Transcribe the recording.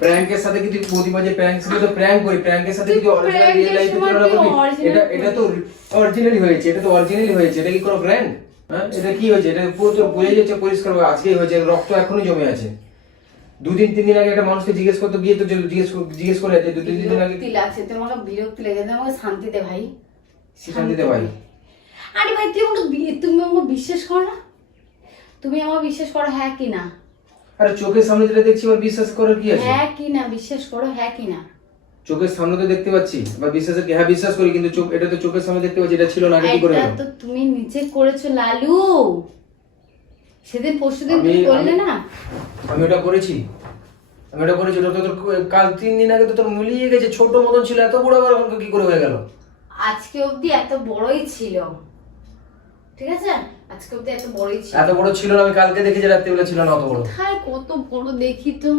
প্র্যাঙ্কের সাথে কি তুই প্রতিমা যে প্র্যাঙ্ক ছিল তো প্র্যাঙ্ক করি, প্র্যাঙ্কের সাথে কি অরিজিনাল রিয়েল লাইফে তুলনা করবি? এটা তো অরিজিনালি হয়েছে, এটা তো অরিজিনালি হয়েছে, এটা কি কোনো প্র্যাঙ্ক? হ্যাঁ, এটা কি হয়েছে? এটা পুরো তো বোঝা যাচ্ছে পরিষ্কার আজকেই হয়েছে, রক্ত এখনো জমে আছে। 2-3 দিন আগে একটা মানুষকে জিজ্ঞেস করতে গিয়ে তো জিজ্ঞেস করে যে 2-3 দিন আগে বিরক্তি লাগছে, তোমাকে বিরক্তি লেগেছে, আমাকে শান্তি দে ভাই, শান্তি দে ভাই। আরে ভাই তুমি আমাকে বিশ্বাস করো না? তুমি আমাকে বিশ্বাস করো হ্যাঁ কি না? আরে চোখের সামনে যেটা দেখছি আমার বিশ্বাস করার কি আছে? হ্যাঁ কি না বিশ্বাস করো, হ্যাঁ কি না? চোখের সামনে তো দেখতে পাচ্ছি, বা বিশ্বাসের কি? হ্যাঁ বিশ্বাস করি, কিন্তু চোখ এটা তো চোখের সামনে দেখতে পাচ্ছি, এটা ছিল না, কি করে এটা হলো? তো তুমি নিচে করেছো লালু, সেদিন পরশুদিন তুমি বললে না। আমি ওটা করেছি, ওটা তো তোর কাল 3 দিন আগে তো তোর মিলিয়ে গেছে, ছোট মতন ছিল, এত বড় আবার কি করে হয়ে গেল? আজকে অবধি এত বড়ই ছিল, ঠিক আছে? আজকে অবধি এত বড়ই ছিল। এত বড় ছিল না, আমি কালকে দেখেছি রাত্রিবেলা ছিল না অত বড়। কোথায় কত বড় দেখি তো।